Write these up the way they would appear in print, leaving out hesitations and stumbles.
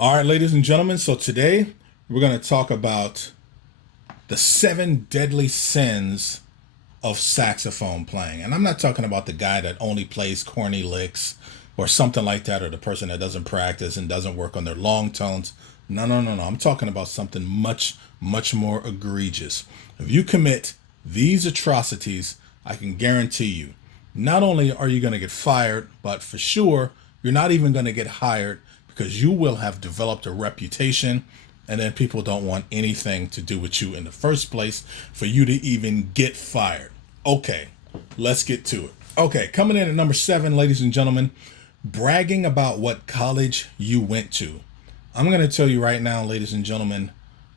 All right, ladies and gentlemen, so today we're going to talk about the 7 deadly sins of saxophone playing. And I'm not talking about the guy that only plays corny licks or something like that, or the person that doesn't practice and doesn't work on their long tones. No, no, no, no. I'm talking about something much, much more egregious. If you commit these atrocities, I can guarantee you, not only are you going to get fired, but for sure, you're not even going to get hired, because you will have developed a reputation, and then people don't want anything to do with you in the first place for you to even get fired. Okay, let's get to it. Okay, coming in at number 7, ladies and gentlemen, bragging about what college you went to. I'm going to tell you right now, ladies and gentlemen,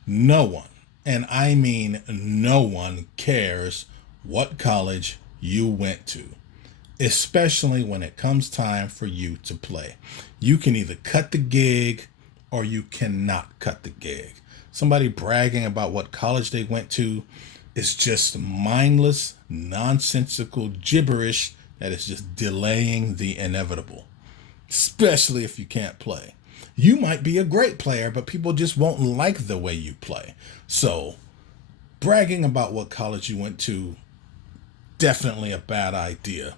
no one, and I mean no one, cares what college you went to, especially when it comes time for you to play. You can either cut the gig or you cannot cut the gig. Somebody bragging about what college they went to is just mindless, nonsensical gibberish that is just delaying the inevitable, especially if you can't play. You might be a great player, but people just won't like the way you play. So, bragging about what college you went to, definitely a bad idea.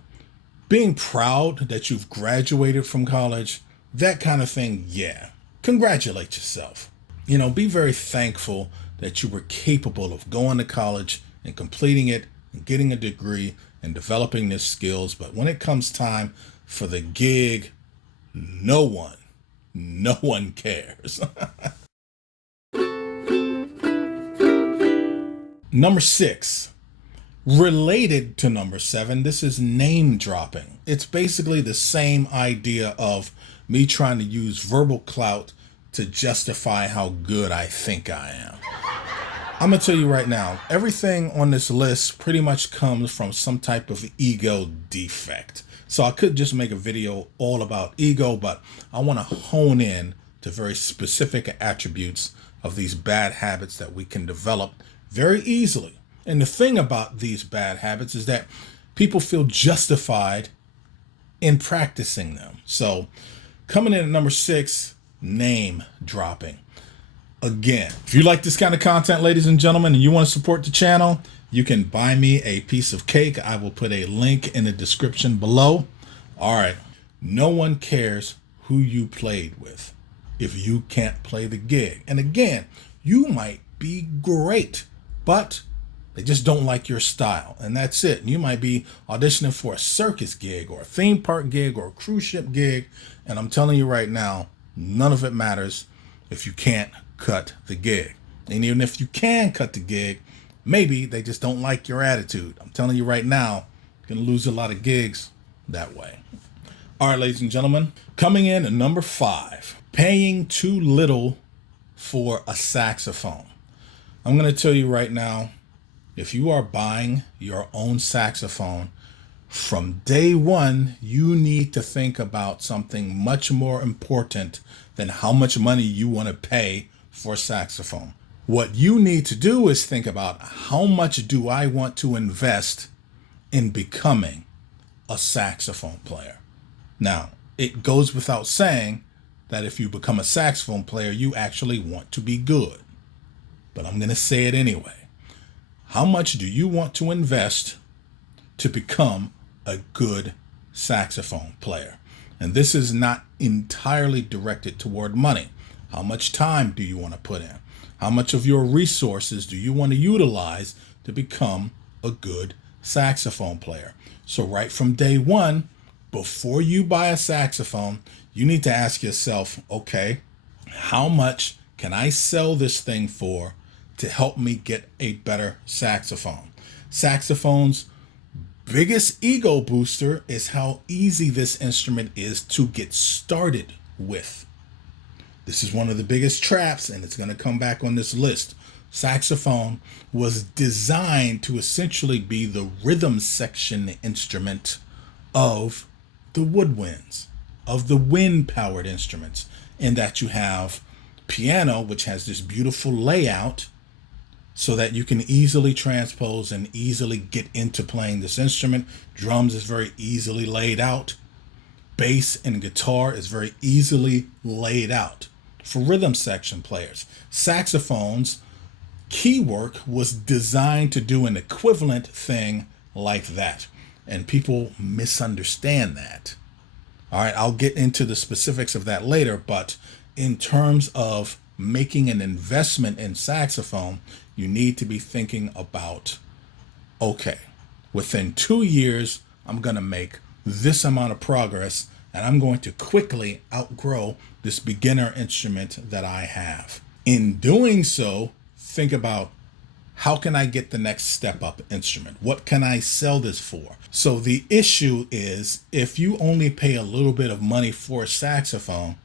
Being proud that you've graduated from college, that kind of thing, yeah. Congratulate yourself. You know, be very thankful that you were capable of going to college and completing it and getting a degree and developing these skills. But when it comes time for the gig, no one cares. Number 6. Related to number 7, this is name dropping. It's basically the same idea of me trying to use verbal clout to justify how good I think I am. I'm going to tell you right now, everything on this list pretty much comes from some type of ego defect. So I could just make a video all about ego, but I want to hone in to very specific attributes of these bad habits that we can develop very easily. And the thing about these bad habits is that people feel justified in practicing them. So coming in at number 6, name dropping. Again, if you like this kind of content, ladies and gentlemen, and you want to support the channel, you can buy me a piece of cake. I will put a link in the description below. All right. No one cares who you played with if you can't play the gig. And again, you might be great, but they just don't like your style, and that's it. And you might be auditioning for a circus gig or a theme park gig or a cruise ship gig, and I'm telling you right now, none of it matters if you can't cut the gig. And even if you can cut the gig, maybe they just don't like your attitude. I'm telling you right now, you're going to lose a lot of gigs that way. All right, ladies and gentlemen, coming in at number 5, paying too little for a saxophone. I'm going to tell you right now, if you are buying your own saxophone, from day one, you need to think about something much more important than how much money you want to pay for a saxophone. What you need to do is think about, how much do I want to invest in becoming a saxophone player? Now, it goes without saying that if you become a saxophone player, you actually want to be good. But I'm going to say it anyway. How much do you want to invest to become a good saxophone player? And this is not entirely directed toward money. How much time do you want to put in? How much of your resources do you want to utilize to become a good saxophone player? So right from day one, before you buy a saxophone, you need to ask yourself, okay, how much can I sell this thing for to help me get a better saxophone? Saxophone's biggest ego booster is how easy this instrument is to get started with. This is one of the biggest traps, and it's going to come back on this list. Saxophone was designed to essentially be the rhythm section instrument of the woodwinds, of the wind-powered instruments, in that you have piano, which has this beautiful layout, so that you can easily transpose and easily get into playing this instrument. Drums is very easily laid out. Bass and guitar is very easily laid out. for rhythm section players. Saxophones, key work was designed to do an equivalent thing like that. And people misunderstand that. All right, I'll get into the specifics of that later, but in terms of making an investment in saxophone, you need to be thinking about, okay, within 2 years, I'm going to make this amount of progress, and I'm going to quickly outgrow this beginner instrument that I have. In doing so, think about, how can I get the next step up instrument? What can I sell this for? So the issue is, if you only pay a little bit of money for a saxophone,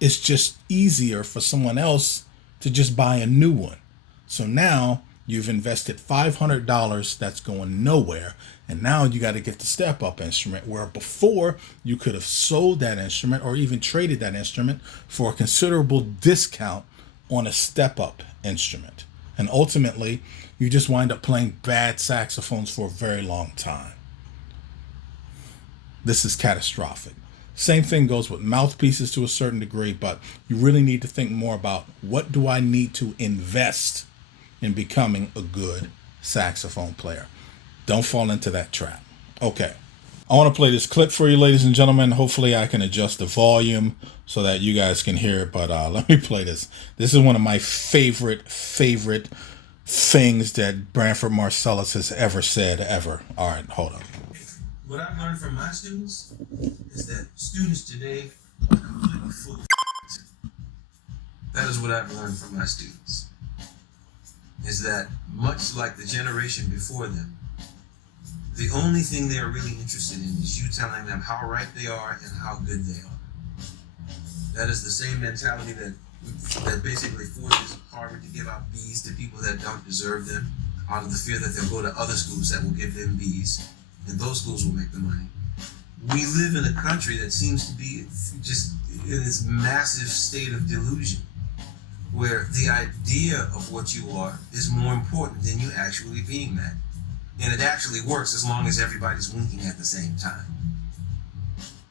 it's just easier for someone else to just buy a new one. So now you've invested $500 that's going nowhere, and now you got to get the step up instrument, where before you could have sold that instrument or even traded that instrument for a considerable discount on a step up instrument. And ultimately, you just wind up playing bad saxophones for a very long time. This is catastrophic. Same thing goes with mouthpieces to a certain degree, but you really need to think more about, what do I need to invest in becoming a good saxophone player? Don't fall into that trap. Okay. I want to play this clip for you, ladies and gentlemen. Hopefully I can adjust the volume so that you guys can hear it, but let me play this. This is one of my favorite things that Branford Marsalis has ever said, ever. All right, hold on. What I've learned from my students is that students today are completely full of That is what I've learned from my students. Is that much like the generation before them, the only thing they're really interested in is you telling them how right they are and how good they are. That is the same mentality that basically forces Harvard to give out B's to people that don't deserve them, out of the fear that they'll go to other schools that will give them B's, and those schools will make the money. We live in a country that seems to be just in this massive state of delusion, where the idea of what you are is more important than you actually being that. And it actually works as long as everybody's winking at the same time.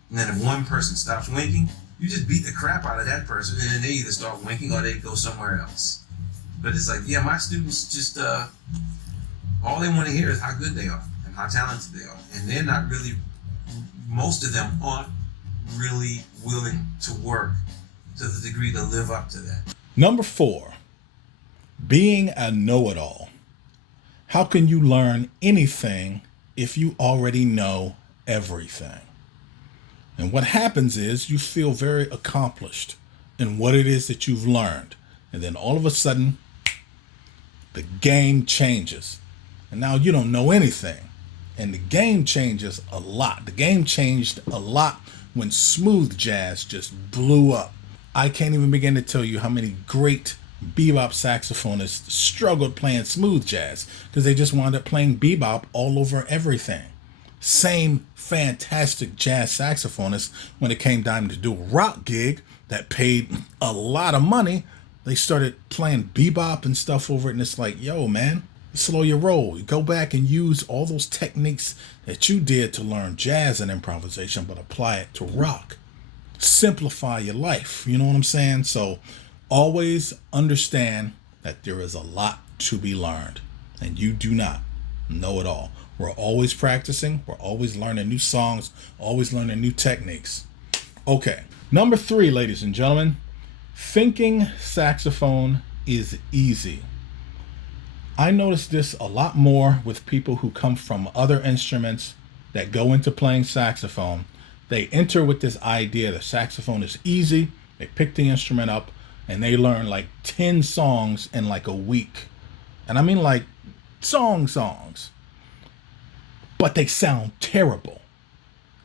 And then if one person stops winking, you just beat the crap out of that person, and then they either start winking or they go somewhere else. But it's like, yeah, my students just, all they want to hear is how good they are and how talented they are. And they're not really, most of them aren't really willing to work to the degree to live up to that. Number 4, being a know-it-all. How can you learn anything if you already know everything? And what happens is you feel very accomplished in what it is that you've learned. And then all of a sudden, the game changes. And now you don't know anything. And the game changes a lot. The game changed a lot when smooth jazz just blew up. I can't even begin to tell you how many great bebop saxophonists struggled playing smooth jazz because they just wound up playing bebop all over everything. Same fantastic jazz saxophonists, when it came time to do a rock gig that paid a lot of money, they started playing bebop and stuff over it, and it's like, yo, man, slow your roll. Go back and use all those techniques that you did to learn jazz and improvisation, but apply it to rock. Simplify your life, you know what I'm saying? So always understand that there is a lot to be learned, and you do not know it all. We're always practicing, we're always learning new songs, always learning new techniques. Okay, number 3, ladies and gentlemen, thinking saxophone is easy. I notice this a lot more with people who come from other instruments that go into playing saxophone. They enter with this idea that saxophone is easy, they pick the instrument up, and they learn like 10 songs in like a week. And I mean like songs. But they sound terrible.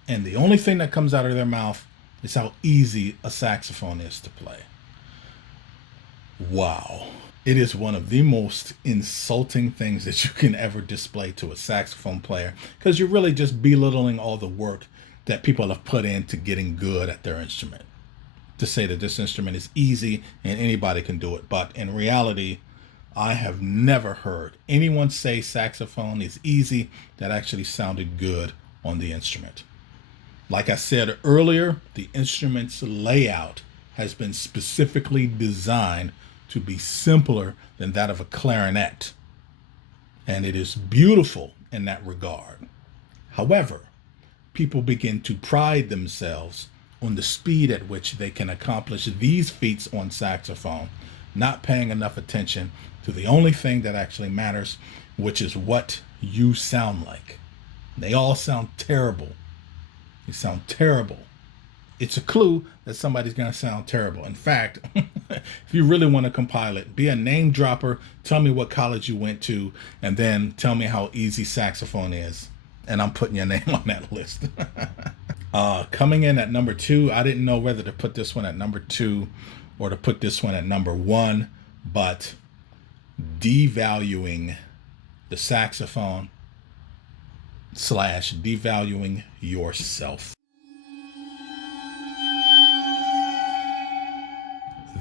And the only thing that comes out of their mouth is how easy a saxophone is to play. Wow. It is one of the most insulting things that you can ever display to a saxophone player, because you're really just belittling all the work that people have put into getting good at their instrument. To say that this instrument is easy and anybody can do it. But in reality, I have never heard anyone say saxophone is easy that actually sounded good on the instrument. Like I said earlier, the instrument's layout has been specifically designed to be simpler than that of a clarinet. And it is beautiful in that regard. However, people begin to pride themselves on the speed at which they can accomplish these feats on saxophone, not paying enough attention to the only thing that actually matters, which is what you sound like. They all sound terrible. They sound terrible. It's a clue that somebody's going to sound terrible. In fact, if you really want to compile it, be a name dropper, tell me what college you went to, and then tell me how easy saxophone is. And I'm putting your name on that list. Coming in at number 2, I didn't know whether to put this one at number 2 or to put this one at number 1, but devaluing the saxophone / devaluing yourself.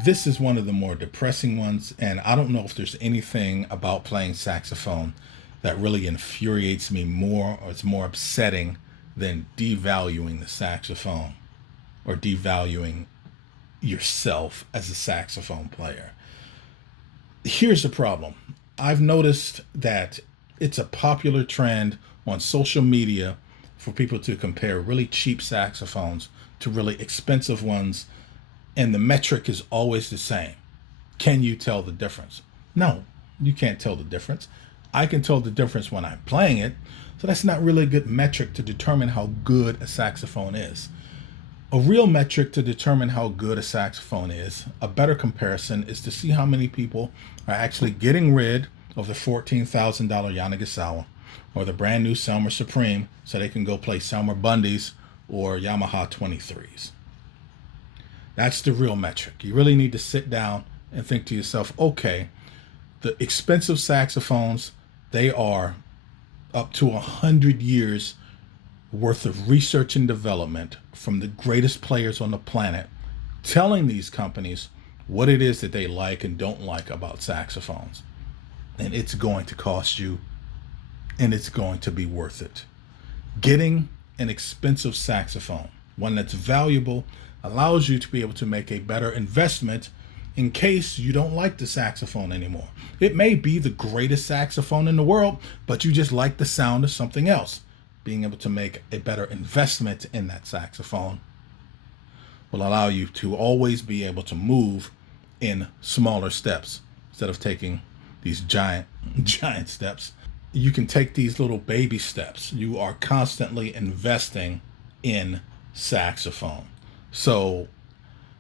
This is one of the more depressing ones, and I don't know if there's anything about playing saxophone that really infuriates me more, or it's more upsetting than devaluing the saxophone or devaluing yourself as a saxophone player. Here's the problem. I've noticed that it's a popular trend on social media for people to compare really cheap saxophones to really expensive ones, and the metric is always the same. Can you tell the difference? No, you can't tell the difference. I can tell the difference when I'm playing it, so that's not really a good metric to determine how good a saxophone is. A real metric to determine how good a saxophone is, a better comparison, is to see how many people are actually getting rid of the $14,000 Yanagisawa or the brand new Selmer Supreme so they can go play Selmer Bundys or Yamaha 23s. That's the real metric. You really need to sit down and think to yourself, okay, the expensive saxophones, they are up to 100 years worth of research and development from the greatest players on the planet, telling these companies what it is that they like and don't like about saxophones. And it's going to cost you, and it's going to be worth it. Getting an expensive saxophone, one that's valuable, allows you to be able to make a better investment in case you don't like the saxophone anymore. It may be the greatest saxophone in the world, but you just like the sound of something else. Being able to make a better investment in that saxophone will allow you to always be able to move in smaller steps instead of taking these giant steps. You can take these little baby steps. You are constantly investing in saxophone. So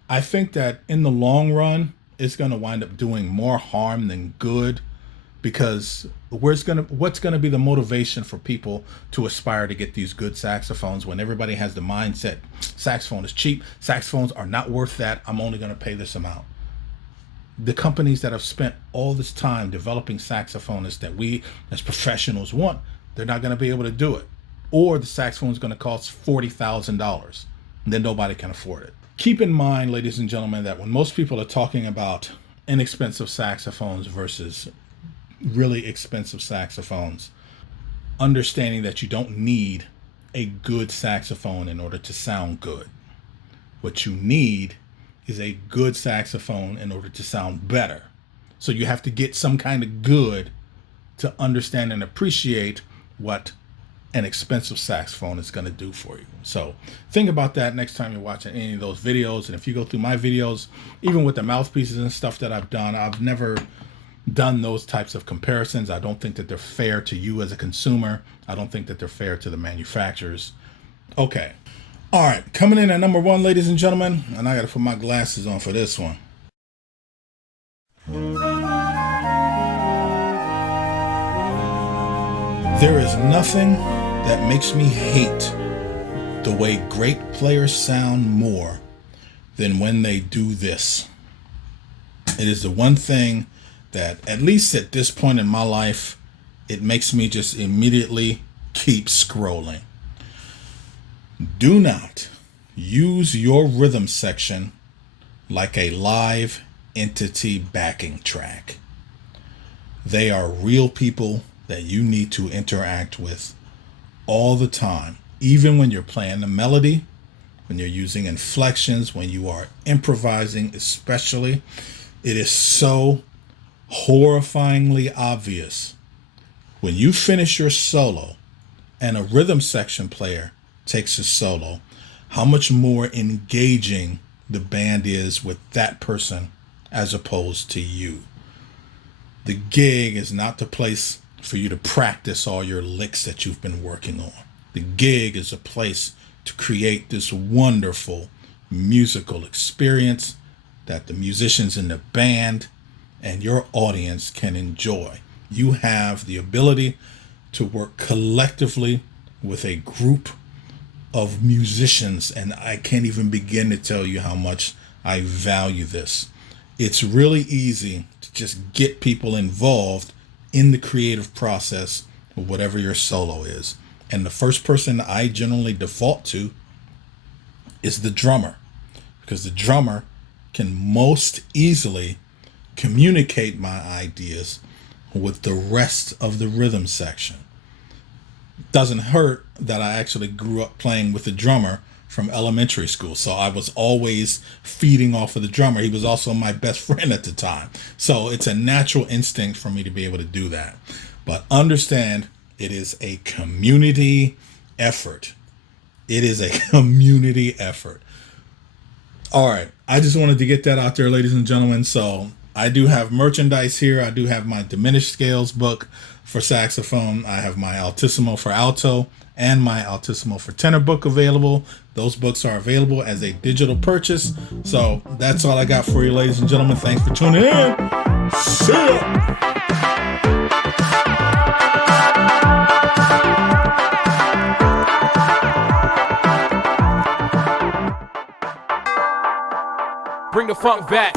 I think that in the long run, it's going to wind up doing more harm than good, because what's going to be the motivation for people to aspire to get these good saxophones when everybody has the mindset saxophone is cheap, saxophones are not worth that, I'm only going to pay this amount. The companies that have spent all this time developing saxophonists that we as professionals want, they're not going to be able to do it. Or the saxophone is going to cost $40,000, and then nobody can afford it. Keep in mind, ladies and gentlemen, that when most people are talking about inexpensive saxophones versus really expensive saxophones, understanding that you don't need a good saxophone in order to sound good. What you need is a good saxophone in order to sound better. So you have to get some kind of good to understand and appreciate what an expensive saxophone is going to do for you. So think about that next time you're watching any of those videos. And if you go through my videos, even with the mouthpieces and stuff that I've done, I've never done those types of comparisons. I don't think that they're fair to you as a consumer. I don't think that they're fair to the manufacturers. Okay. All right. Coming in at number 1, ladies and gentlemen, and I got to put my glasses on for this one. There is nothing that makes me hate the way great players sound more than when they do this. It is the one thing that, at least at this point in my life, it makes me just immediately keep scrolling. Do not use your rhythm section like a live entity backing track. They are real people that you need to interact with all the time, even when you're playing the melody when you're using inflections, when you are improvising especially. It is so horrifyingly obvious when you finish your solo and a rhythm section player takes a solo, how much more engaging the band is with that person as opposed to you. The gig is not the place for you to practice all your licks that you've been working on. The gig is a place to create this wonderful musical experience that the musicians in the band and your audience can enjoy. You have the ability to work collectively with a group of musicians, and I can't even begin to tell you how much I value this. It's really easy to just get people involved in the creative process of whatever your solo is. And the first person I generally default to is the drummer, because the drummer can most easily communicate my ideas with the rest of the rhythm section. It doesn't hurt that I actually grew up playing with the drummer from elementary school, so I was always feeding off of the drummer. He was also my best friend at the time, so it's a natural instinct for me to be able to do that. But understand, it is a community effort. It is a community effort. All right, I just wanted to get that out there, ladies and gentlemen. So I do have merchandise here. I do have my Diminished Scales book for saxophone. I have my Altissimo for alto and my Altissimo for tenor book available. Those books are available as a digital purchase. So that's all I got for you, ladies and gentlemen. Thanks for tuning in. See ya. Bring the funk back.